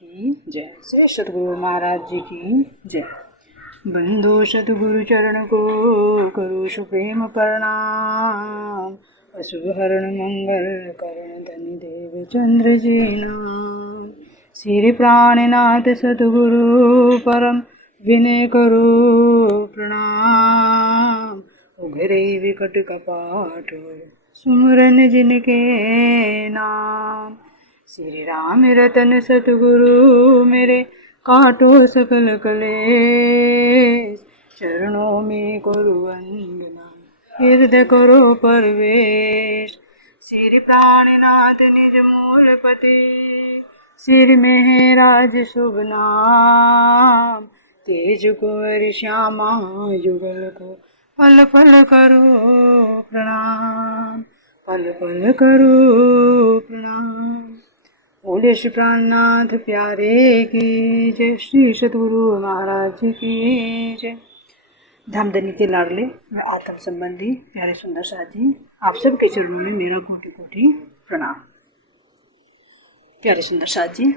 की जय। श्री सतगुरु महाराज जी की जय। बंधु सतगुरु चरण को करो सुप्रेम प्रणाम। अशुभ हरण मंगल करण धनि देव चंद्र जी नाम। श्री प्राणनाथ सतगुरु परम विनय करो प्रणाम। उघरे विकट कपाट सुमरन जिनके नाम। श्री राम रतन सतगुरु मेरे काटो सकल कलेश। चरणों में करो वंदना हृदय करो परवेश। श्री प्राणनाथ निज मूलपति सिर में है राज शुभ नाम। तेज कुंवर श्यामा युगल को पल पल करो प्रणाम। पल पल करो प्रणाम। बोले श्री प्राणनाथ प्यारे की जय। श्री सतगुरु महाराज जी की जय। धामधनी के लाडले व आत्म संबंधी प्यारे सुंदर साथ जी, आप सबके चरणों में मेरा कोटि कोटि प्रणाम। प्यारे सुंदर साथ जी,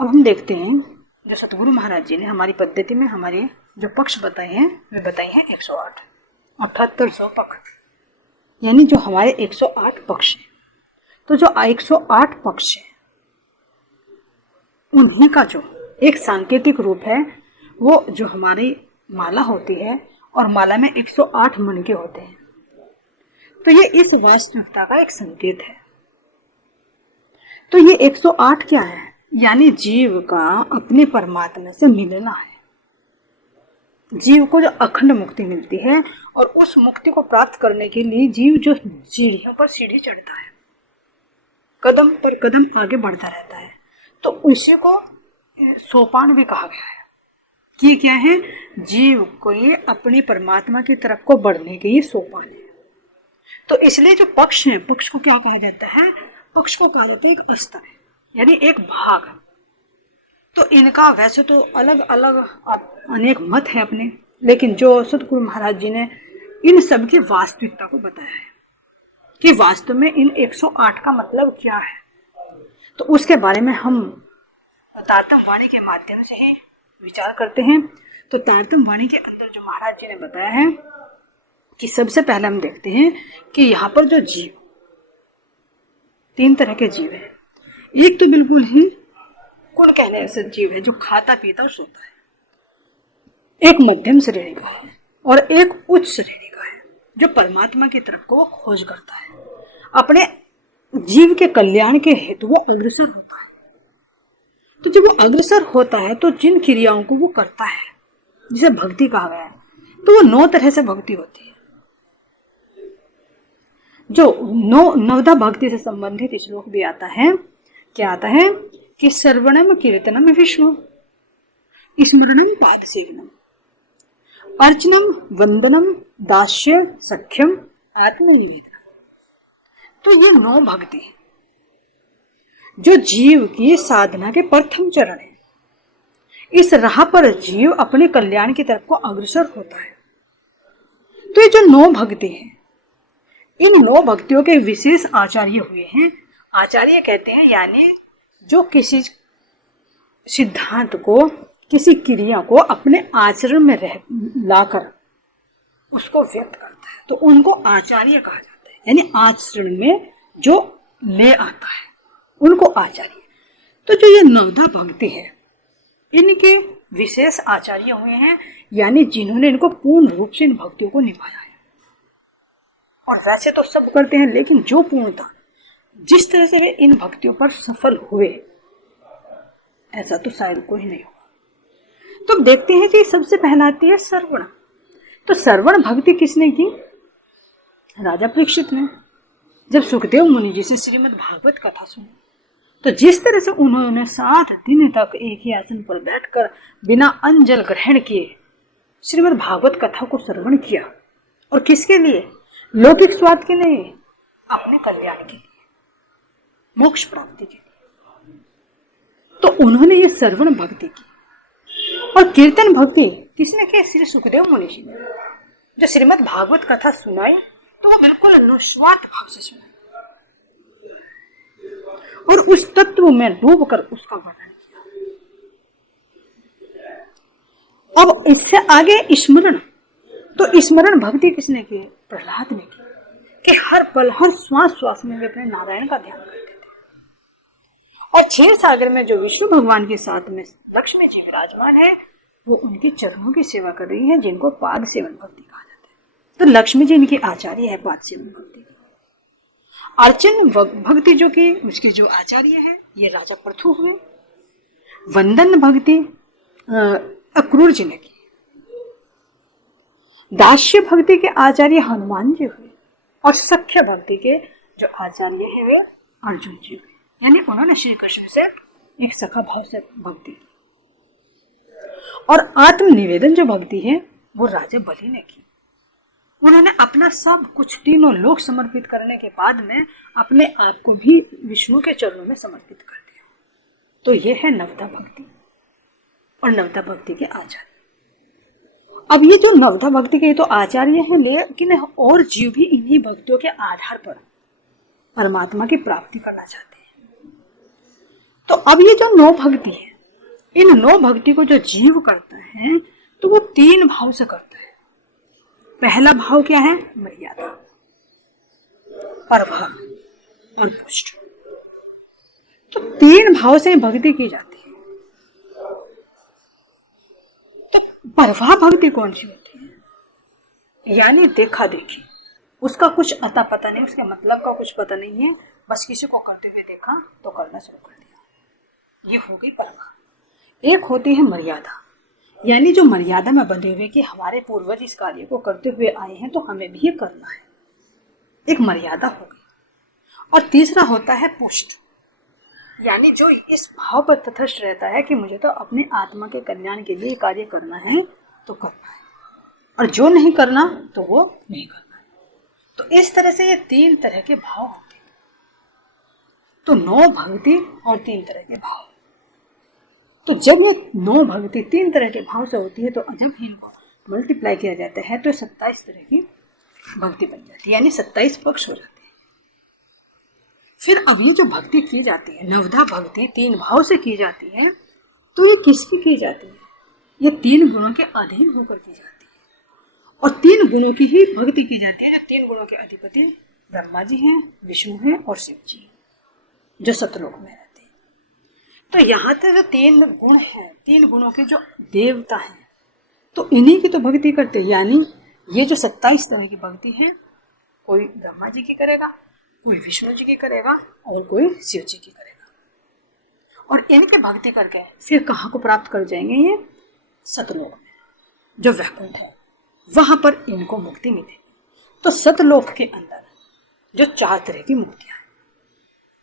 अब हम देखते हैं जो सतगुरु महाराज जी ने हमारी पद्धति में हमारे जो पक्ष बताए हैं वे बताए हैं 108 7800 पक्ष, यानी जो हमारे 108 पक्ष हैं। तो जो 108 पक्ष है उन्हीं का जो एक सांकेतिक रूप है वो जो हमारी माला होती है, और माला में 108 मणके होते हैं। तो ये इस वास्तविकता का एक संकेत है। तो ये 108 क्या है? यानी जीव का अपने परमात्मा से मिलना है। जीव को जो अखंड मुक्ति मिलती है, और उस मुक्ति को प्राप्त करने के लिए जीव जो सीढ़ियों पर सीढ़ी चढ़ता है, कदम पर कदम आगे बढ़ता रहता है, तो उसी को सोपान भी कहा गया है। कि क्या है? जीव को ये अपने परमात्मा की तरफ को बढ़ने के ये सोपान है। तो इसलिए जो पक्ष है, पक्ष को क्या कहा जाता है? पक्ष को कहा जाता है एक स्तर, यानी एक भाग। तो इनका वैसे तो अलग अलग अनेक मत है अपने, लेकिन जो सतगुरु महाराज जी ने इन सब की वास्तविकता को बताया है कि वास्तव में इन 108 का मतलब क्या है, तो उसके बारे में हम तारतम वाणी के माध्यम से ही विचार करते हैं। तो तारतम वाणी के अंदर जो महाराज जी ने बताया है कि सबसे पहले हम देखते हैं कि यहाँ पर जो जीव, 3 तरह के जीव हैं। एक तो बिल्कुल ही कुण कहने से जीव है जो खाता पीता और सोता है। एक मध्यम श्रेणी का है और एक उच्च श्रेणी का है जो परमात्मा की तरफ को खोज करता है, अपने जीव के कल्याण के हेतु वो अग्रसर होता है। तो जब वो अग्रसर होता है तो जिन क्रियाओं को वो करता है, जिसे भक्ति कहा गया है, तो वो 9 तरह से भक्ति होती है। जो नवधा भक्ति से संबंधित श्लोक भी आता है। क्या आता है? कि सर्वणम कीर्तनम विष्णु, स्मरणम पाद सेवनम, अर्चनम वंदनम दास्य सख्यम आत्मनिवेदनम। तो ये 9 भक्ति जो जीव की साधना के प्रथम चरण है। इस राह पर जीव अपने कल्याण की तरफ को अग्रसर होता है। तो ये जो 9 भक्ति है, इन 9 भक्तियों के विशेष आचार्य हुए हैं। आचार्य कहते हैं यानी जो किसी सिद्धांत को, किसी क्रिया को अपने आचरण में लाकर उसको व्यक्त करता है, तो उनको आचार्य कहा जाता है। यानी आचरण में जो ले आता है उनको आचार्य। तो जो ये 9धा भक्ति है, इनके विशेष आचार्य हुए हैं, यानी जिन्होंने इनको पूर्ण रूप से इन भक्तियों को निभाया है। और वैसे तो सब करते हैं, लेकिन जो पूर्णता, जिस तरह से वे इन भक्तियों पर सफल हुए, ऐसा तो शायद कोई नहीं होगा। तो देखते हैं कि सबसे पहला आती है श्रवण। तो श्रवण भक्ति किसने की? राजा परीक्षित ने। जब सुखदेव मुनि जी से श्रीमद् भागवत कथा सुनी, तो जिस तरह से उन्होंने 7 दिन तक एक ही आसन पर बैठकर बिना अन्न जल ग्रहण किए श्रीमद् भागवत कथा को श्रवण किया, और किसके लिए? लौकिक स्वाद के नहीं, अपने कल्याण के लिए, मोक्ष प्राप्ति के लिए। तो उन्होंने ये श्रवण भक्ति की। और कीर्तन भक्ति किसने की? श्री सुखदेव मुनि जी ने। जो श्रीमद् भागवत कथा सुनाई तो वो बिल्कुल निस्वार्थ भाव से सुनाई, और उस तत्व में डूबकर उसका वर्णन किया। अब इससे आगे स्मरण, तो स्मरण भक्ति किसने की? प्रहलाद ने की, कि हर पल हर श्वास श्वास में वे अपने नारायण का ध्यान करते थे। और क्षीर सागर में जो विष्णु भगवान के साथ में लक्ष्मी जी विराजमान है, वो उनके चरणों की सेवा कर रही है, जिनको पाद सेवन भक्ति कहा जाता है। तो लक्ष्मी जी इनकी आचार्य है पाद सेवन भक्ति। अर्चन भक्ति जो की उसके जो आचार्य है ये राजा पृथु हुए। वंदन भक्ति अक्रूर जी ने की। दास्य भक्ति के आचार्य हनुमान जी हुए। और सख्य भक्ति के जो आचार्य है वे अर्जुन जी हुए, यानी उन्होंने श्री कृष्ण से एक सखा भाव से भक्ति की। और आत्म निवेदन जो भक्ति है वो राजा बलि ने की। उन्होंने अपना सब कुछ तीनों लोक समर्पित करने के बाद में अपने आप को भी विष्णु के चरणों में समर्पित कर दिया। तो ये है नवधा भक्ति और नवधा भक्ति के आचार्य। अब ये जो नवधा भक्ति के तो आचार्य हैं, लेकिन और जीव भी इन्हीं भक्तियों के आधार पर परमात्मा की प्राप्ति करना चाहते हैं। तो अब ये जो नौ भक्ति है, इन नौ भक्ति को जो जीव करता है तो वो तीन भाव से करता है। पहला भाव क्या है? मर्यादा, परभाव और पुष्ट। तो तीन भाव से भक्ति की जाती है। तो परवाह भक्ति कौन सी होती है? यानी देखा देखी, उसका कुछ अता पता नहीं, उसके मतलब का कुछ पता नहीं है, बस किसी को करते हुए देखा तो करना शुरू कर दिया, ये हो गई परवाह। एक होती है मर्यादा, यानी जो मर्यादा में बंधे हुए कि हमारे पूर्वज इस कार्य को करते हुए आए हैं तो हमें भी ये करना है, एक मर्यादा हो गई। और तीसरा होता है पुष्ट, यानी जो इस भाव पर तटस्थ रहता है कि मुझे तो अपने आत्मा के कल्याण के लिए कार्य करना है तो करना है, और जो नहीं करना तो वो नहीं करना है। तो इस तरह से ये तीन तरह के भाव होते हैं। तो नौ भक्ति और तीन तरह के भाव। तो जब ये नौ भक्ति तीन तरह के भाव से होती है तो जब इनको मल्टीप्लाई किया जाता है तो 27 तरह की भक्ति बन जाती है, यानी 27 पक्ष हो जाते हैं। फिर अब ये जो भक्ति की जाती है, नवधा भक्ति तीन भाव से की जाती है, तो ये किसकी की जाती है? ये तीन गुणों के अधीन होकर की जाती है। और तीन गुणों की ही भक्ति की जाती है, जो तीन गुणों के अधिपति ब्रह्मा जी हैं, विष्णु हैं और शिव जी, जो सतलोक में रहते हैं। तो यहाँ तक जो तीन गुण हैं, तीन गुणों के जो देवता हैं, तो इन्हीं की तो भक्ति करते हैं। यानी ये जो 27 तरह की भक्ति है, कोई ब्रह्मा जी की करेगा, कोई विष्णु जी की करेगा और कोई शिव जी की करेगा। और इनके भक्ति करके फिर कहाँ को प्राप्त कर जाएंगे? ये सतलोक में, जो वैकुंठ है, वहां पर इनको मुक्ति मिलेगी। तो सतलोक के अंदर जो 4 तरह की मुक्तियां हैं,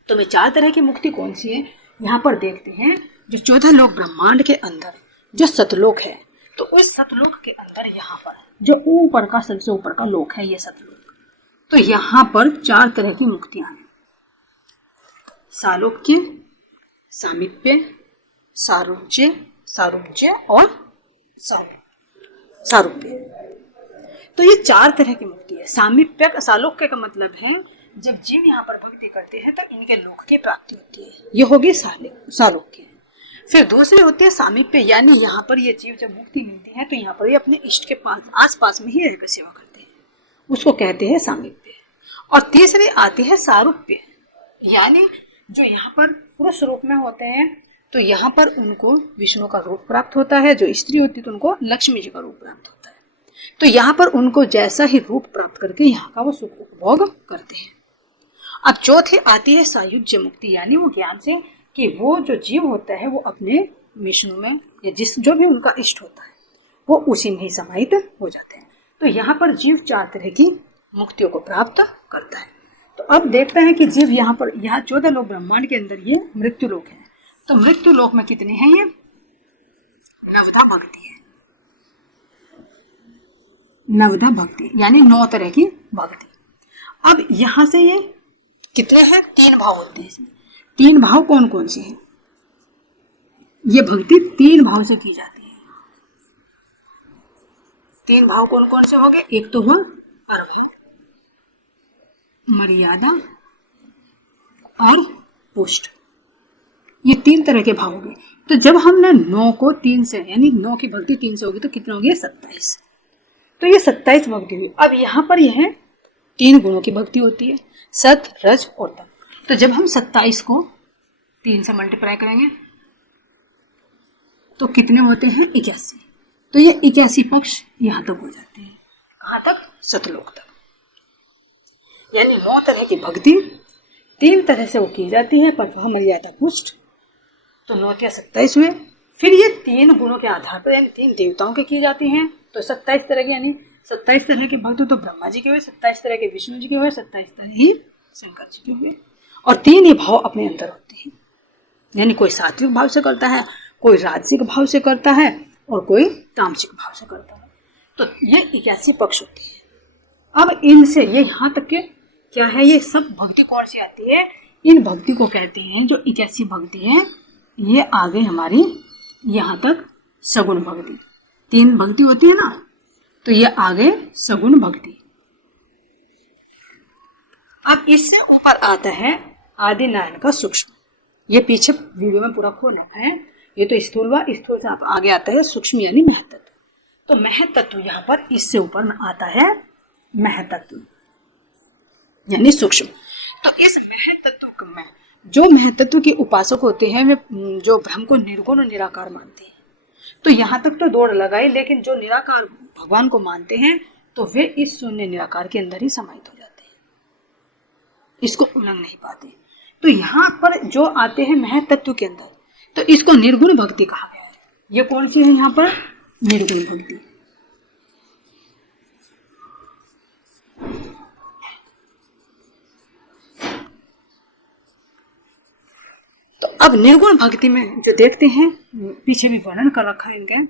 तो वे 4 तरह की मुक्ति कौन सी है यहाँ पर देखते हैं। जो 14 लोक ब्रह्मांड के अंदर जो सतलोक है, तो उस सतलोक के अंदर यहाँ पर जो ऊपर का सबसे ऊपर का लोक है ये सतलोक, तो यहाँ पर 4 तरह की मुक्तियां हैं। सालोक्य, सामीप्य, सारूप्य और सारूप्य। तो ये 4 तरह की मुक्ति है। सामीप्य, सालोक्य का मतलब है जब जीव यहाँ पर भक्ति करते हैं तो इनके लोक की प्राप्ति होती है, ये होगी सालोक्य। फिर दूसरी होती है सामीप्य, यानी यहाँ पर ये जीव जब मुक्ति मिलती है तो यहाँ पर ये अपने इष्ट के पास आसपास में ही रहकर सेवा करते हैं, उसको कहते हैं सामीप्य। और तीसरी आती है सारूप्य, यानी जो यहाँ पर पुरुष रूप में होते हैं तो यहाँ पर उनको विष्णु का रूप प्राप्त होता है, जो स्त्री होती है तो उनको लक्ष्मी जी का रूप प्राप्त होता है। तो यहाँ पर उनको जैसा ही रूप प्राप्त करके यहाँ का वो सुख उपभोग करते हैं। अब चौथी आती है सायुज्य मुक्ति, यानी वो ज्ञान से कि वो जो जीव होता है वो अपने विष्णु में या जिस जो भी उनका इष्ट होता है वो उसी में ही समाहित हो जाते हैं। तो यहाँ पर जीव 4 तरह की मुक्तियों को प्राप्त करता है। तो अब देखते हैं कि जीव यहाँ 14 लोक ब्रह्मांड के अंदर ये मृत्यु लोक है। तो मृत्यु लोक में कितने हैं? ये नवधा भक्ति है, नवधा भक्ति यानी 9 तरह की भक्ति। अब यहाँ से ये कितने हैं? 3 भाव होते हैं इसमें। 3 भाव कौन कौन से हैं? ये भक्ति 3 भाव से की जाती है। 3 भाव कौन कौन से हो गए? एक तो हुआ परभाव, मर्यादा और पुष्ट। ये 3 तरह के भाव हो गए। तो जब हमने 9 को 3 से, यानी 9 की भक्ति 3 से होगी तो कितना हो गया 27। तो ये 27 भक्ति हुई। अब यहाँ पर यह 3 गुणों की भक्ति होती है, सत, रज और तम। तो जब हम 27 को 3 से मल्टीप्लाई करेंगे तो कितने होते हैं 81। तो ये 81 पक्ष यहाँ तक हो जाते हैं। कहाँ तक? सतलोक तक। यानी 9 तरह की भक्ति 3 तरह से वो की जाती है, पर वह मर्यादा पुष्ट। तो 9 या 27 हुए। फिर ये 3 गुणों के आधार पर, यानी 3 देवताओं के की जाती हैं, तो 27 तरह के, यानी 27 तरह के भक्त तो ब्रह्मा जी के हुए, 27 तरह के विष्णु जी के हुए, 27 तरह ही शंकर जी के हुए। और 3 ही भाव अपने अंदर होते हैं, यानी कोई सात्विक भाव से करता है, कोई राजसिक भाव से करता है और कोई तामसिक भाव से करता है। तो ये 81 पक्ष होते हैं। अब इनसे ये यहाँ तक के क्या है, ये सब भक्ति कौन सी आती है? इन भक्ति को कहते हैं, जो 81 भक्ति है, ये आ गई हमारी यहाँ तक सगुण भक्ति। 3 भक्ति होती है ना, तो ये आ गए सगुण भक्ति। अब इससे ऊपर आता है आदि नारायण का सूक्ष्म। ये पीछे वीडियो में पूरा खोना है, ये तो स्थूल हुआ, स्थूल से आप आगे आता है सूक्ष्म यानी महतत्व। तो महतत्व यहाँ पर इससे ऊपर आता है महतत्व यानी सूक्ष्म। तो इस महतत्व में जो महतत्व के उपासक होते हैं वे जो ब्रह्म को निर्गुण और निराकार मानते हैं, तो यहाँ तक तो दौड़ लगाई, लेकिन जो निराकार भगवान को मानते हैं तो वे इस शून्य निराकार के अंदर ही समाहित हो जाते हैं, इसको उलंघ नहीं पाते। तो यहाँ पर जो आते हैं महतत्व के अंदर, तो इसको निर्गुण भक्ति कहा गया है। ये कौन सी है यहाँ पर? निर्गुण भक्ति। तो अब निर्गुण भक्ति में जो देखते हैं, पीछे भी वर्णन कर रखा है इनका,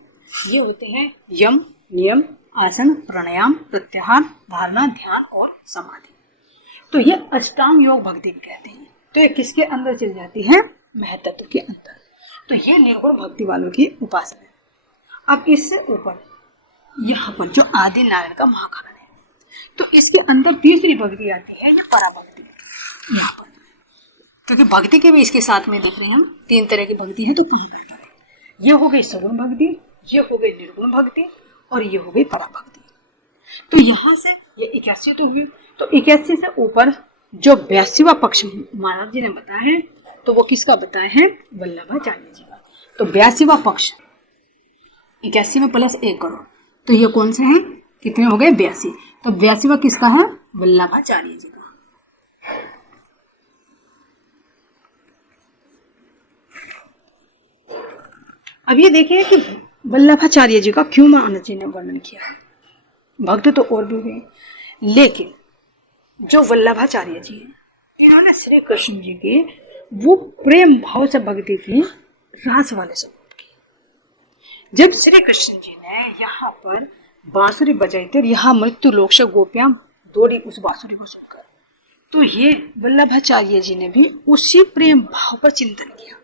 ये होते हैं यम, नियम, आसन, प्राणायाम, प्रत्याहार, धारणा, ध्यान और समाधि। तो ये अष्टांग योग भक्ति भी कहते हैं। तो ये किसके अंदर चली जाती है? महतत्व के अंदर। तो ये निर्गुण भक्ति वालों की उपासना है। अब इससे ऊपर यहाँ पर जो आदि नारायण का महाखंड है, तो इसके अंदर तीसरी भक्ति आती है, ये पराभक्ति। यहाँ पर क्योंकि भक्ति के भी इसके साथ में देख रहे हैं हम 3 तरह की भक्ति है, तो कहाँ करता है? ये हो गई सगुण भक्ति, ये हो गई निर्गुण भक्ति और ये हो गई पराभक्ति। तो यहाँ से ये 81 तो हुई। तो 81 से ऊपर जो 82वां पक्ष महाराज जी ने बताया है, तो वो किसका बताया है? वल्लभाचार्य जी का। तो 82वां पक्ष 81 में प्लस 1 करो, तो ये कौन से हैं? कितने हो गए? 82। तो 82वां किसका है? वल्लभाचार्य जी का। अब ये देखिए कि वल्लभाचार्य जी का क्यों महाराज जी ने वर्णन किया है। भक्त तो और भी हुए, लेकिन जो वल्लभाचार्य जी हैं, इन्होंने श्री कृष्ण जी की वो प्रेम भाव से भक्ति की, रास वाले स्वरूप की। जब श्री कृष्ण जी ने यहाँ पर बांसुरी बजाई थी, यहाँ मृत्यु लोक से गोपियां दौड़ी उस बांसुरी को सुनकर, तो ये वल्लभाचार्य जी ने भी उसी प्रेम भाव पर चिंतन किया।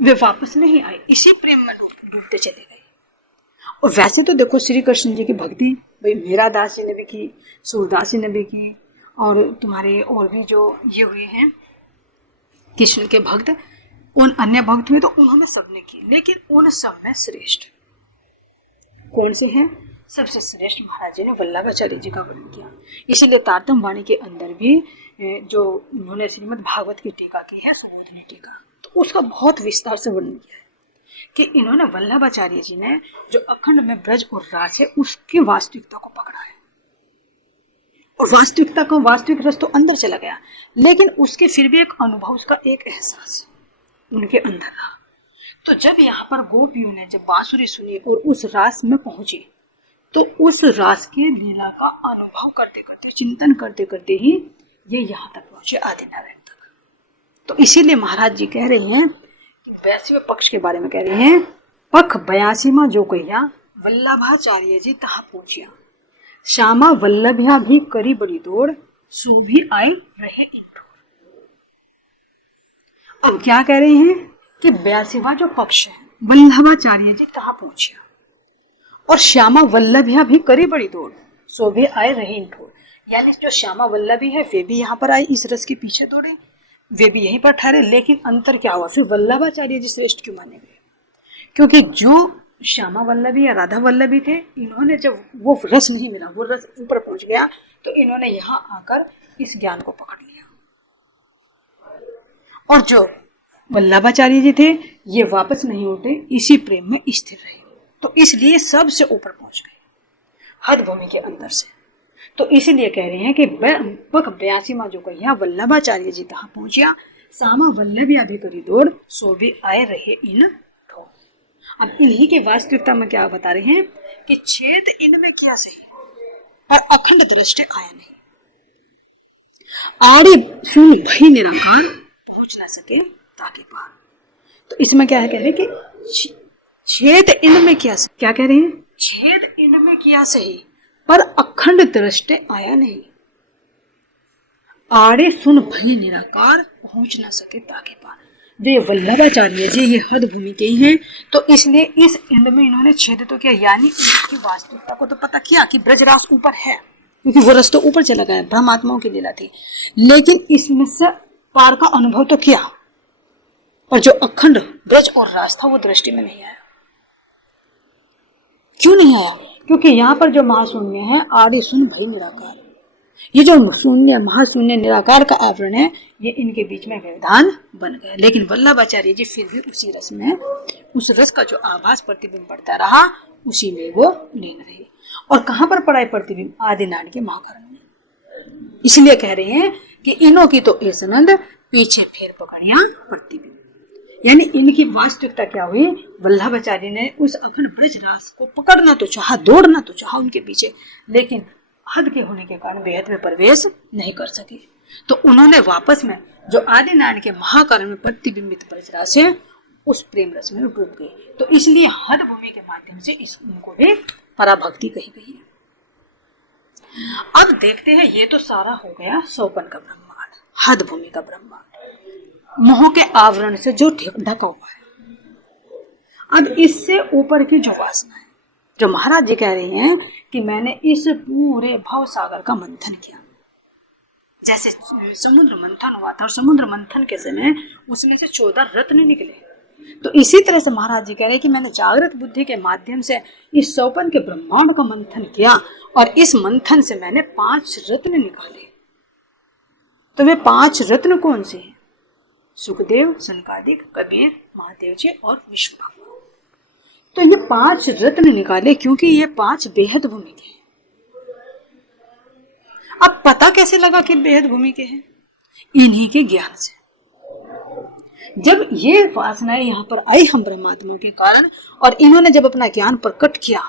वे वापस नहीं आए, इसी प्रेम में डूबते चले गए। और वैसे तो देखो श्री कृष्ण जी की भक्ति भाई मीरा दास जी ने भी की, सूरदास जी ने भी की, और तुम्हारे और भी जो ये हुए हैं कृष्ण के भक्त, उन अन्य भक्त हुए तो उन्होंने सबने की, लेकिन उन सब में श्रेष्ठ कौन से हैं? सबसे श्रेष्ठ महाराज जी ने वल्लभाचार्य जी का वर्णन किया। इसीलिए तारतम वाणी के अंदर भी जो उन्होंने श्रीमद् भागवत की टीका की है, सुबोधनी टीका, तो उसका बहुत विस्तार से वर्णन किया है कि इन्होंने वल्लभाचार्य जी ने जो अखंड में ब्रज और रास है उसकी वास्तविकता को पकड़ा है। और वास्तविकता का वास्तविक रस तो अंदर चला गया, लेकिन उसके फिर भी एक अनुभव, उसका एक एहसास उनके अंदर रहा। तो जब यहाँ पर गोपियों ने जब बांसुरी सुनी और उस रास में पहुंची, तो उस रास की लीला का अनुभव करते करते, चिंतन करते करते ही ये यहाँ तक पहुंचे, आदि नारायण तक। तो इसीलिए महाराज जी कह रहे हैं कि 82वें पक्ष के बारे में कह रहे हैं, पख 82 में जो कहिया वल्लभाचार्य जी तहा पहुंचिया, श्यामा वल्लभ्या भी करी बड़ी दौड़, सो भी आई रहे इंठोर। अब क्या कह रहे हैं कि 82वां जो पक्ष है, वल्लभाचार्य जी तहा पहुंचिया और श्यामा वल्लभ्या भी करी बड़ी दौड़, सो भी आए रहे इंठोर। यानी जो श्यामा वल्लभी है वे भी यहाँ पर आए, इस रस के पीछे दौड़े, वे भी यहीं पर ठहरे, लेकिन अंतर क्या हुआ, फिर वल्लभाचार्य जी श्रेष्ठ क्यों माने गए? क्योंकि जो श्यामा वल्लभी या राधा वल्लभी थे, इन्होंने जब वो रस नहीं मिला, वो रस ऊपर पहुंच गया, तो इन्होंने यहाँ आकर इस ज्ञान को पकड़ लिया। और जो वल्लभाचार्य जी थे, ये वापस नहीं उठे, इसी प्रेम में स्थिर रहे, तो इसलिए सबसे ऊपर पहुंच गए, हद भूमि के अंदर से। तो इसलिए कह रहे हैं कि पग 82वां जो कहिया वल्लभाचार्य जी तहाँ पहुंचिया, सामा वल्लभिया भी करी दौड़, सो भी आए रहे इन ठो। अब इन्हीं के वास्तविकता में क्या बता रहे हैं कि छेद इनमें किया सही, पर अखंड दृष्टि आया नहीं, आड़े सुन भई निराकार, पहुंच ना सके ताके पार। तो इसमें क्या है, कह रहे हैं कि छेद इनमें किया सही, क्या कह रहे हैं, छेद इनमें किया सही, पर अखंड दृष्टि आया नहीं, आड़े सुन भई निराकार, पहुंच ना सके ताके पार। वे वल्लभाचार्य जी ये हद भूमि के ही हैं, तो इसलिए इस इंड में इन्होंने छेद तो किया, यानी उनकी वास्तविकता को तो पता किया कि ब्रजरास ऊपर है, क्योंकि वो रस तो ऊपर चला गया, ब्रह्मात्माओं की लीला थी, लेकिन इसमें से पार का अनुभव तो किया, और जो अखंड ब्रज और रास था वो दृष्टि में नहीं आया। क्यों नहीं आया? क्योंकि यहाँ पर जो महाशून्य है, आड़े सुन भई निराकार, ये जो शून्य महाशून्य निराकार का आवरण है, ये इनके बीच में व्यवधान बन गया। लेकिन वल्लभाचार्य जी फिर भी उसी रस में, उस रस का जो आभास प्रतिबिंब पड़ता रहा, उसी में वो लीन रहे। और कहाँ पर पड़ा है प्रतिबिंब? आदिनारायण के महाकरण में। इसलिए कह रहे हैं कि इनो की तो ऐसनंद, पीछे फेर पकड़िया प्रतिबिंब, यानी इनकी वास्तविकता क्या हुई, वल्लभाचार्य ने उस अखंड ब्रज रास को पकड़ना तो चाहा, दौड़ना तो चाहा उनके पीछे, लेकिन हद के होने के कारण बेहद में प्रवेश नहीं कर सके। तो उन्होंने वापस में जो आदिनारायण के महाकरण में प्रतिबिंबित ब्रज रास है, उस प्रेम रस में डूब गए। तो इसलिए हद भूमि के माध्यम से इस उनको भी पराभक्ति कही गई है। अब देखते हैं, ये तो सारा हो गया सोपन का ब्रह्मांड, हद भूमि का ब्रह्मांड, मोह के आवरण से जो ढका हुआ है। अब इससे ऊपर की जो वासना है, जो महाराज जी कह रहे हैं कि मैंने इस पूरे भव सागर का मंथन किया, जैसे समुद्र मंथन हुआ था, और समुद्र मंथन के समय उसमें से 14 रत्न निकले, तो इसी तरह से महाराज जी कह रहे हैं कि मैंने जागृत बुद्धि के माध्यम से इस सोपन के ब्रह्मांड का मंथन किया, और इस मंथन से मैंने 5 रत्न निकाले। तो वे 5 रत्न कौन से हैं? सुखदेव, सनकादिक, कबीर, महादेव जी और विष्णु भगवान। तो ये 5 रत्न निकाले, क्योंकि ये 5 बेहद भूमि के हैं। अब पता कैसे लगा कि बेहद भूमि के हैं? इन्हीं के ज्ञान से। जब ये वासनाएं यहाँ पर आई हम ब्रह्मात्माओं के कारण, और इन्होंने जब अपना ज्ञान प्रकट किया,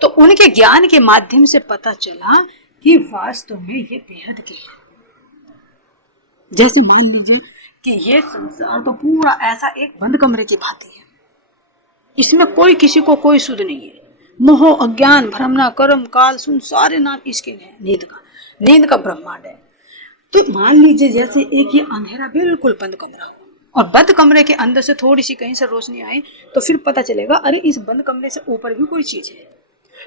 तो उनके ज्ञान के माध्यम से पता चला कि वास्तव में ये बेहद के हैं। जैसे मान लीजिए कि ये संसार तो पूरा ऐसा एक बंद कमरे की भांति है, इसमें कोई किसी को कोई सुध नहीं है, मोह, अज्ञान, भ्रमना, कर्म, काल, सुन, सारे नाम इसके हैं, नींद का ब्रह्मांड है। तो मान लीजिए जैसे एक ये अंधेरा बिल्कुल बंद कमरा हो, और बंद कमरे के अंदर से थोड़ी सी कहीं से रोशनी आए, तो फिर पता चलेगा अरे इस बंद कमरे से ऊपर भी कोई चीज है।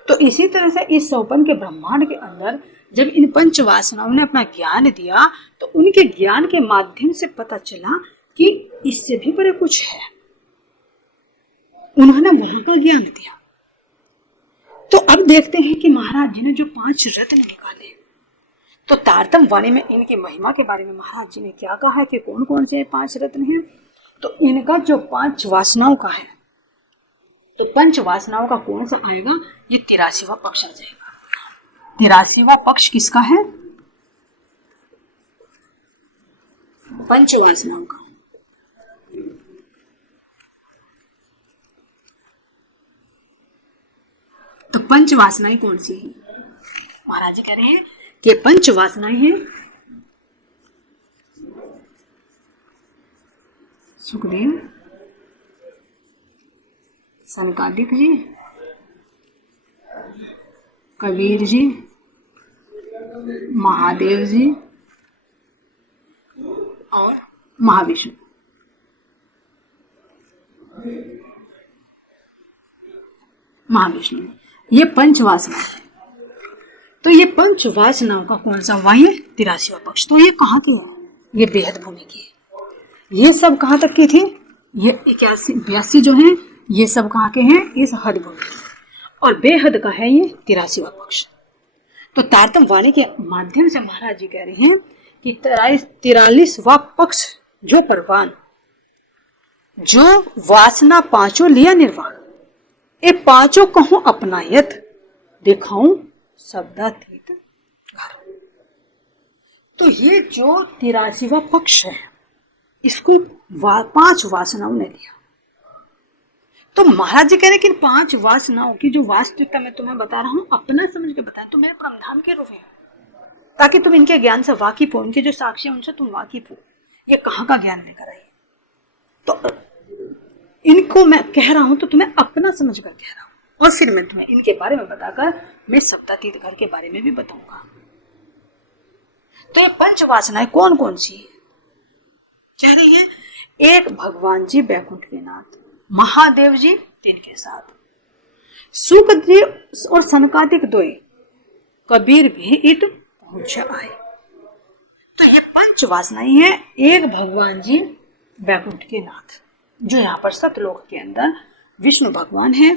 तो इसी तरह से इस सोपन के ब्रह्मांड के अंदर जब इन 5 वासनाओं ने अपना ज्ञान दिया, तो उनके ज्ञान के माध्यम से पता चला कि इससे भी बड़े कुछ है। उन्होंने वहां का ज्ञान दिया। तो अब देखते हैं कि महाराज जी ने जो 5 रत्न निकाले, तो तारतम वाणी में इनकी महिमा के बारे में महाराज जी ने क्या कहा है कि कौन कौन से 5 रत्न हैं। तो इनका जो 5 वासनाओं का है, तो 5 वासनाओं का कौन सा आएगा, ये 83वां पक्ष आ जाएगा। 83वां पक्ष किसका है? 5 वासनाओं का। तो 5 वासनाएं कौन सी हैं? महाराज जी कह रहे हैं कि 5 वासनाएं हैं सुखदेव, सनकादिक जी, कबीर जी, महादेव जी और महाविष्णु। महाविष्णु, ये 5 वासना है। तो ये 5 वासनाओं का कौन सा हुआ? ये 83वां पक्ष। तो ये कहाँ के है? ये बेहद भूमि की है। ये सब कहाँ तक की थी? ये 81 82 जो है ये सब कहाँ के हैं? इस हद भूमि। और बेहद का है ये 83वां पक्ष। तो तारतम वाणी के माध्यम से महाराज जी कह रहे हैं कि 43वां पक्ष जो परवान, जो वासना पांचों लिया निर्वाण, ये पांचों कहूं अपनायत, दिखाऊं शब्दातीत घर। तो ये जो 83वां पक्ष है इसको 5 वासनाओं ने लिया। तो महाराज जी कह रहे कि 5 वासनाओं की जो वास्तविकता मैं तुम्हें बता रहा हूं अपना समझ के बताएं, तो मेरे परमधाम के रूप है, ताकि तुम इनके ज्ञान से वाकिफ हो, इनके जो साक्षी है उनसे तुम वाकिफ हो, ये कहाँ का ज्ञान लेकर आई। तो इनको मैं कह रहा हूं तो तुम्हें अपना समझ कर कह रहा हूं, और फिर मैं तुम्हें इनके बारे में बताकर मैं शब्दातीत घर के बारे में भी बताऊंगा। तो ये 5 वासनाएं कौन कौन सी कह रही है? एक भगवान जी बैकुंठ के नाथ, महादेव जी तिनके साथ, सुखदेव और सनकादिक दोए, कबीर भी इत पहुंच आए। तो ये 5 वासनाएं हैं एक भगवान जी बैकुंठ के नाथ, जो यहाँ पर सतलोक के अंदर विष्णु भगवान है,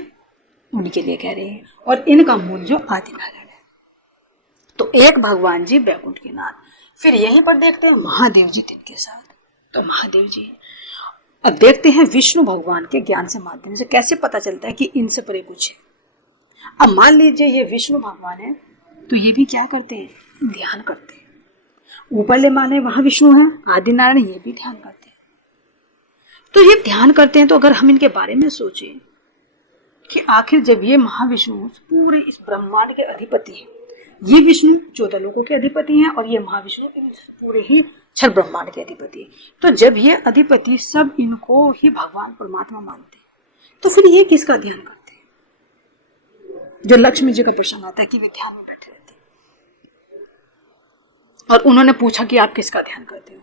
उनके लिए कह रहे हैं, और इनका मूल जो आदिनारायण है। तो एक भगवान जी बैकुंठ के नाथ, फिर यहीं पर देखते हैं महादेव जी तिनके साथ। तो महादेव जी, अब देखते हैं विष्णु भगवान के ज्ञान से माध्यम से कैसे पता चलता है कि इनसे परे कुछ है। अब मान लीजिए ये विष्णु भगवान है, तो ये भी क्या करते हैं? ध्यान करते हैं। ऊपरले माने वहां विष्णु है, आदिनारायण, ये भी ध्यान करते हैं। तो ये ध्यान करते हैं, तो अगर हम इनके बारे में सोचें कि आखिर जब ये महाविष्णु पूरे इस ब्रह्मांड के अधिपति हैं, ये विष्णु 14 लोकों के अधिपति हैं और ये महाविष्णु इन पूरे ही क्षर ब्रह्मांड के अधिपति, तो जब ये अधिपति सब इनको ही भगवान परमात्मा मानते हैं, तो फिर ये किसका ध्यान करते हैं? जो लक्ष्मी जी का प्रसंग आता है कि वे ध्यान में बैठे रहते हैं, और उन्होंने पूछा कि आप किसका ध्यान करते हो?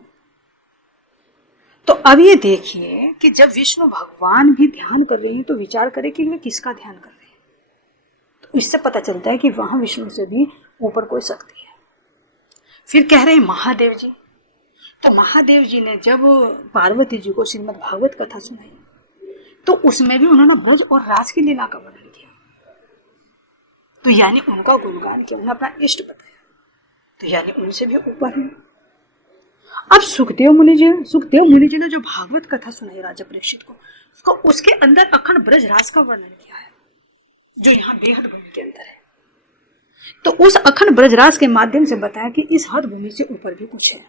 तो अब ये देखिए कि जब विष्णु भगवान भी ध्यान कर रही हैं, तो विचार करें कि वे किसका ध्यान कर रहे हैं। तो इससे पता चलता है कि वहां विष्णु से भी ऊपर कोई शक्ति है। फिर कह रहे हैं महादेव जी, तो महादेव जी ने जब पार्वती जी को श्रीमद् भागवत कथा सुनाई, तो उसमें भी उन्होंने ब्रज और रास की लीला का वर्णन किया, तो यानी उनका गुणगान किया, उन्होंने अपना इष्ट बताया, तो यानी उनसे भी ऊपर है। अब सुखदेव मुनि जी ने जो भागवत कथा सुनाई राजा परीक्षित को, उसके अंदर अखंड ब्रज रास का वर्णन किया है, जो यहाँ बेहद भूमि के अंदर है। तो उस अखंड ब्रजराज के माध्यम से बताया कि इस हद भूमि से ऊपर भी कुछ है।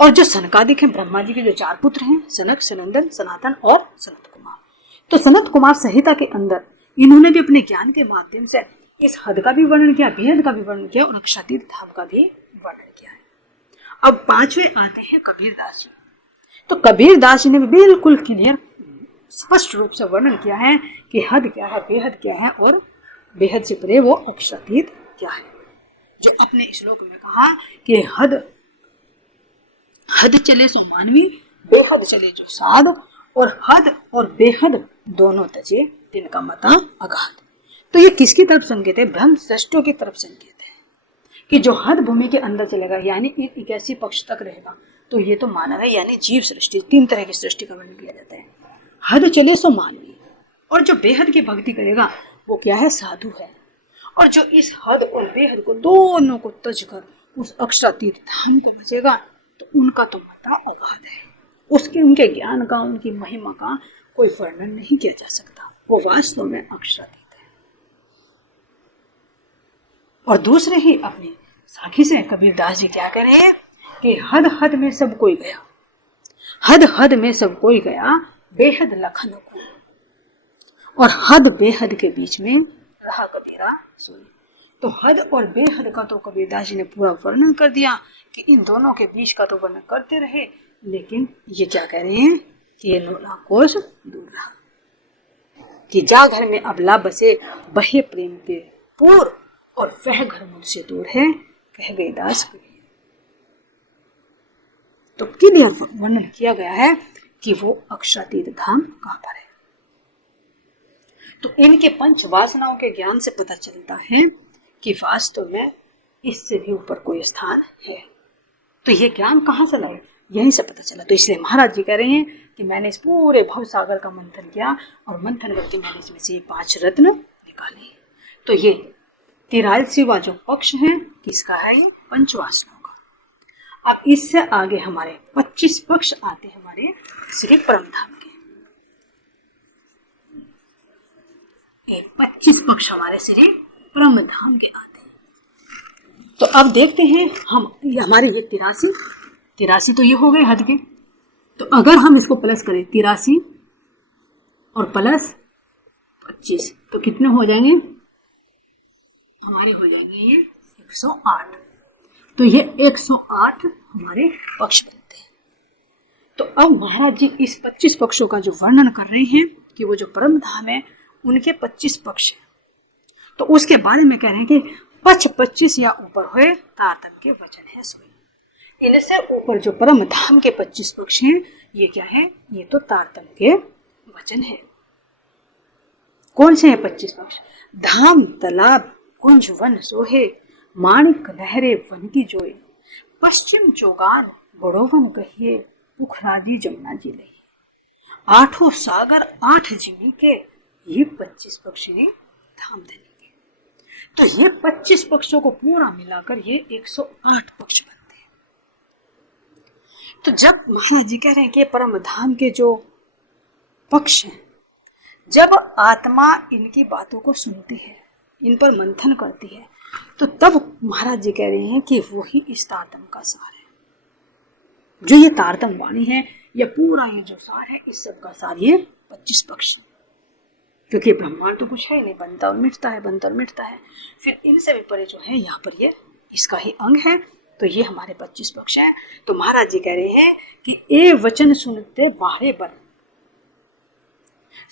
और जो सनकादिक हैं, ब्रह्मा जी के जो 4 पुत्र हैं, सनक, सनंदन, सनातन और सनत कुमार, तो सनत कुमार संहिता के अंदर इन्होंने भी अपने ज्ञान के माध्यम से इस हद का भी वर्णन किया, बेहद का भी वर्णन किया, और अक्षातीत धाम का भी वर्णन किया है। अब 5वें आते हैं कबीर दास जी। तो कबीर दास जी ने बिल्कुल क्लियर स्पष्ट रूप से वर्णन किया है कि हद क्या है, बेहद क्या है, और बेहद से परे वो अक्षातीत क्या है, जो अपने श्लोक में कहा कि हद चले सो मानवी, बेहद चले जो साध, और हद और बेहद दोनों तजे तिनका मता अगाध। तो ये किसकी तरफ संकेत है? ब्रह्म सृष्टियों की तरफ संकेत है कि जो हद भूमि के अंदर चलेगा, यानी 81 पक्ष तक रहेगा, तो ये तो मानव है, यानी जीव सृष्टि। 3 तरह की सृष्टि का वर्णन किया जाता है। हद चले सो मानवी, और जो बेहद की भक्ति करेगा वो क्या है? साधु है। और जो इस हद और बेहद को दोनों को तज कर उस अक्षरातीत धाम को बचेगा, तो उनका तो मता अगाध है। उनके ज्ञान का, उनकी महिमा का कोई वर्णन नहीं किया जा सकता। वो वास्तव में अक्षरातीत है। और दूसरे ही अपनी साखी से कबीर दास जी क्या कह रहे हैं कि हद हद में सब कोई गया, हद हद में सब कोई गया, बेहद लखन को, और हद बेहद के बीच में रहा कबीरा सोई। तो हद और बेहद का तो कबीरदास जी ने पूरा वर्णन कर दिया कि इन दोनों के बीच का तो वर्णन करते रहे, लेकिन ये क्या कह रहे हैं कि ये 9 लाख कोस दूर रहा, कि जा घर में अबला बसे, बहे प्रेम पे पूर, और वह घर मुझसे दूर है, कह गए दास कबीर। तो क्लियर वर्णन किया गया है कि वो अक्षरातीत धाम कहां पर है। तो इनके 5 वासनाओं के ज्ञान से पता चलता है कि वास्तव में इससे भी ऊपर कोई स्थान है। तो ये ज्ञान कहाँ से लाए? यहीं से पता चला। तो इसलिए महाराज जी कह रहे हैं कि मैंने इस पूरे भव सागर का मंथन किया और मंथन करके मैंने इसमें से 5 रत्न निकाले। तो ये 83वां जो पक्ष है किसका है? ये पंचवासनाओं का। अब इससे आगे हमारे 25 पक्ष आते हैं हमारे श्री परमधाम के। ये 25 पक्ष हमारे श्री परमधाम के आते हैं। तो अब देखते हैं हम, ये हमारे 83 तो ये हो गए हद के। तो अगर हम इसको प्लस करें 83 और प्लस 25 तो कितने हो जाएंगे? हमारे हो जाएंगे ये 108। तो ये 108 हमारे पक्ष बनते हैं। तो अब महाराज जी इस 25 पक्षों का जो वर्णन कर रहे हैं कि वो जो परम धाम है उनके 25 पक्ष हैं। तो उसके बारे में कह रहे हैं कि पक्ष 25 या ऊपर हुए तारतम के वचन है सोई। इनसे ऊपर जो परम धाम के 25 पक्ष हैं ये क्या है? ये तो तारतम के वचन है। कौन से हैं 25 पक्ष? धाम तलाब कुंज वन सोहे, माणिक लहरे वन की जोए, पश्चिम चौगान बड़ोवन कहिए, पुखराजी जमुना जी लही, आठों सागर 8 जिमी के, ये 25 पक्ष ने धाम धनी के। तो ये 25 पक्षों को पूरा मिलाकर ये 108 पक्ष बनते हैं। तो जब महाराज जी कह रहे हैं कि परम धाम के जो पक्ष हैं, जब आत्मा इनकी बातों को सुनती है, इन पर मंथन करती है, तो तब महाराज जी कह रहे हैं कि वही इस तारतम का सार है। जो ये तारतम वाणी है, या पूरा ये जो सार है, इस सब का सार ये 25 पक्ष है। क्योंकि ब्रह्मांड तो कुछ है नहीं, बनता और मिटता है, बनता और मिटता है। फिर इनसे भी परे जो है यहाँ पर ये इसका ही अंग है। तो ये हमारे 25 पक्ष हैं। तो महाराज जी कह रहे हैं कि ए वचन सुनते बाहरे बल,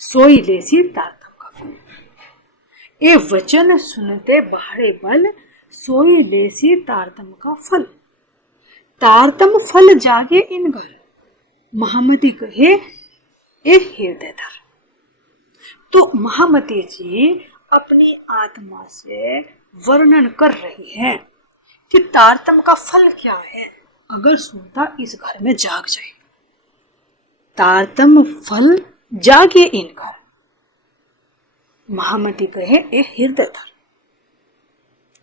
सोई लेसी तारतम का फल। ए वचन सुनते बाहरे बल, सोई लेसी तारतम का फल। तारतम फल जागे इन घर, महामती कहे ए हृदय धर। तो महामती जी अपनी आत्मा से वर्णन कर रही है कि तारतम का फल क्या है अगर सुनता इस घर में जाग जाए। तारतम फल जागे इन घर, महामती कहे ए हृदय धर।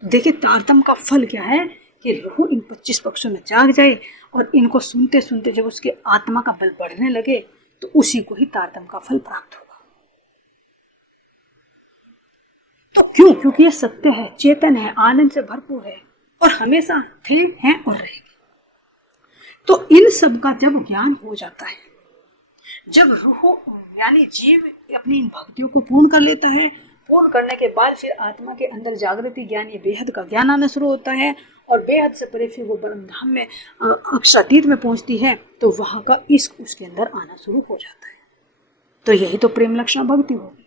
देखिए तारतम का फल क्या है कि रूह इन 25 पक्षों में जाग जाए और इनको सुनते सुनते जब उसके आत्मा का बल बढ़ने लगे तो उसी को ही तारतम का फल प्राप्त होगा। तो क्यों? क्योंकि ये सत्य है, चेतन है, आनंद से भरपूर है और हमेशा थे, हैं और रहेंगे। तो इन सब का जब ज्ञान हो जाता है, जब रूह यानी जीव अपनी भक्तियों को पूर्ण कर लेता है, पूर्ण करने के बाद फिर आत्मा के अंदर जागृति ज्ञान, ये बेहद का ज्ञान आना शुरू होता है और बेहद से परे फिर वो ब्रह्म धाम में अक्षरातीत में पहुंचती है, तो वहां का इश्क उसके अंदर आना शुरू हो जाता है। तो यही तो प्रेम लक्षण भक्ति होगी।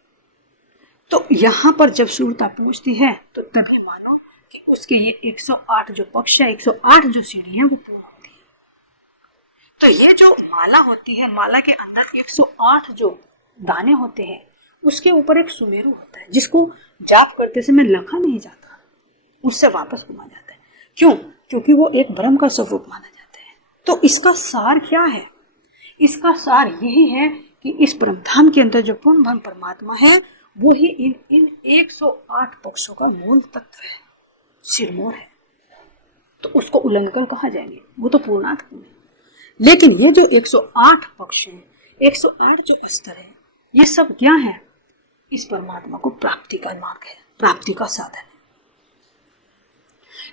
तो यहाँ पर जब सूरता पहुंचती है तो तभी मानो कि उसके ये 108 जो पक्ष है, 108 जो सीढ़ी है वो पूर्ण होती है। तो ये जो माला होती है, माला के अंदर 108 जो दाने होते हैं, उसके ऊपर एक सुमेरु होता है जिसको जाप करते समय लखा नहीं जाता, उससे वापस घुमा जाता है। क्यों? क्योंकि वो एक ब्रह्म का स्वरूप माना जाता है। तो इसका सार क्या है? इसका सार यही है कि इस ब्रह्मधाम के अंदर जो पूर्ण ब्रह्म परमात्मा है वो ही इन 108 पक्षों का मूल तत्व है, सिरमौर है। तो उसको उल्लंघन कहा जाएंगे, वो तो पूर्णार्थ पूर्ण है। लेकिन ये जो 108 पक्ष हैं, 108 जो स्तर है, ये सब क्या है? इस परमात्मा को प्राप्ति का मार्ग है, प्राप्ति का साधन है।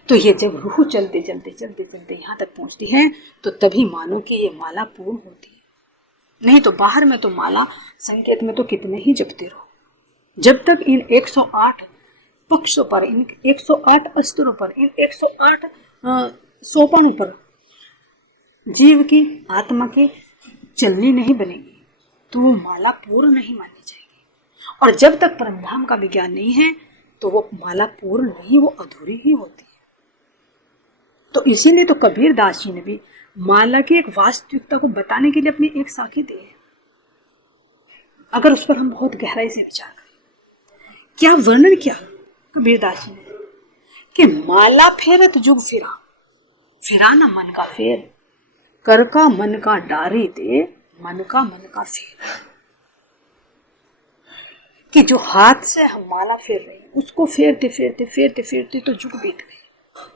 तो ये जब रूह चलते चलते चलते चलते यहाँ तक पहुंचती है तो तभी मानो कि ये माला पूर्ण होती है। नहीं तो बाहर में तो माला संकेत में तो कितने ही जपते रहो, जब तक इन 108 पक्षों पर, इन 108 स्तरों पर, इन 108 सोपानों पर जीव की आत्मा की चलनी नहीं बनेगी तो वो माला पूर्ण नहीं मानी जाएगी। और जब तक परमधाम का विज्ञान नहीं है तो वो माला पूर्ण नहीं, वो अधूरी ही होती है। तो इसीलिए तो कबीर दास जी ने भी माला की एक वास्तविकता को बताने के लिए अपनी एक साखी दी है। अगर उस पर हम बहुत गहराई से विचार करें, क्या वर्णन किया कबीर दास जी ने कि माला फेरत जुग फिरा, फिराना मन का फेर, कर का मन का डारी दे, मन का फेर। कि जो हाथ से हम माला फेर रहे हैं उसको फेरते फेरते फेरते फेरते तो जुग बीत गए,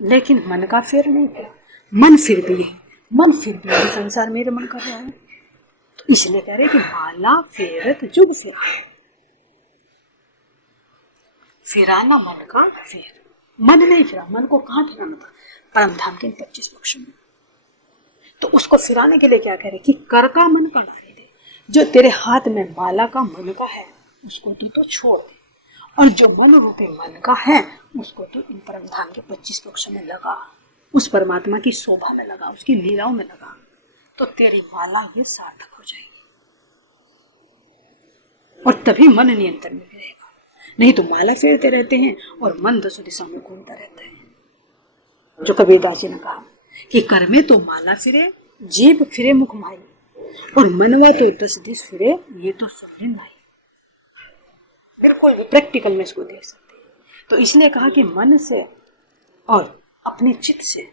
लेकिन मन का फेर नहीं फेर। मन फिर भी है, मन फिर भी है, संसार में रमण कर रहा है। तो इसलिए कह रहे कि माला फेरत जुग फेर, फिराना मन का फेर। मन नहीं फिरा, मन को कहाँ फिराना था? परम धाम के 25 पक्षों में। तो उसको फिराने के लिए क्या कह रहे कि कर का मन का डारे दे, जो तेरे हाथ में माला का मन का है उसको तो छोड़ दे, और जो मन रूपी मन का है उसको तो इन परम धाम के 25 पक्षों में लगा, उस परमात्मा की शोभा में लगा, उसकी लीलाओं में लगा, तो तेरी माला ये सार्थक हो जाएगी। और तभी मन नियंत्रण में रहेगा। नहीं तो माला फेरते रहते हैं और मन दसों दिशा में घूमता रहता है। जो कबीरदास जी ने कहा कि कर में तो माला फिरे, जीभ फिरे मुख माई, और मनवा तो 10 दिस फिरे, ये तो सुनने नहीं। बिल्कुल भी प्रैक्टिकल में इसको देख सकते हैं। तो इसलिए कहा कि मन से और अपने चित्त से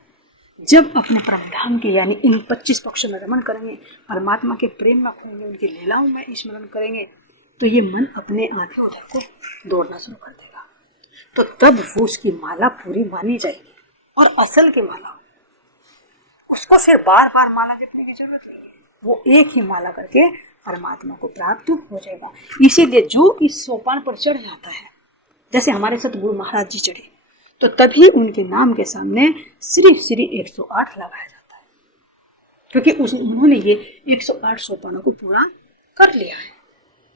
जब अपने परमधाम के यानी इन 25 पक्षों में रमण करेंगे, परमात्मा के प्रेम में खोएंगे, उनकी लीलाओं में स्मरण करेंगे, तो ये मन अपने आंखें उधर को दौड़ना शुरू कर देगा। तो तब वो उसकी माला पूरी मानी जाएगी। और असल की माला, उसको फिर बार बार माला जपने की जरूरत नहीं है, वो एक ही माला करके परमात्मा को प्राप्त हो जाएगा। इसीलिए जो इस सोपान पर चढ़ जाता है, जैसे हमारे सतगुरु महाराज जी चढ़े, तो तभी उनके नाम के सामने श्री श्री 108 लगाया जाता है, क्योंकि उन्होंने ये 108 सोपानों को पूरा कर लिया है।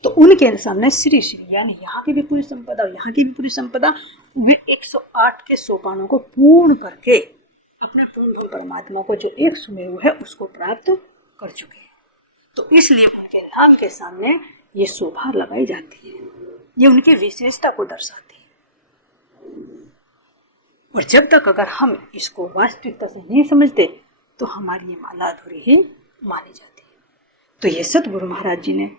तो उनके सामने श्री श्री यानी यहाँ की भी पूरी संपदा, यहाँ की भी पूरी संपदा, वे 108 के सोपानों को पूर्ण करके अपने पूर्ण परमात्मा को जो एक सुमेरु है उसको प्राप्त कर चुके हैं। तो इसलिए उनके नाम के सामने ये शोभा लगाई जाती है, ये उनकी विशेषता को दर्शाती है। और जब तक अगर हम इसको वास्तविकता से नहीं समझते तो हमारी ये माला अधूरी ही मानी जाती है। तो ये सतगुरु महाराज जी ने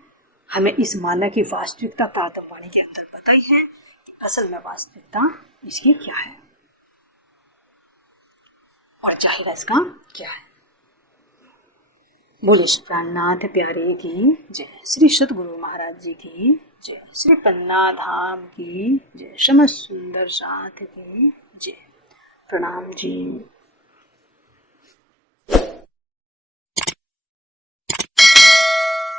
हमें इस माला की वास्तविकता तातमवाणी के अंदर बताई है कि असल में वास्तविकता इसकी क्या है और चाहिए इसका क्या है। बोले श्री प्राणनाथ प्यारे की जय, श्री सतगुरु महाराज जी की जय, श्री पन्ना धाम की जय, श्रीमद सुंदर साथ की जय। प्रणाम जी।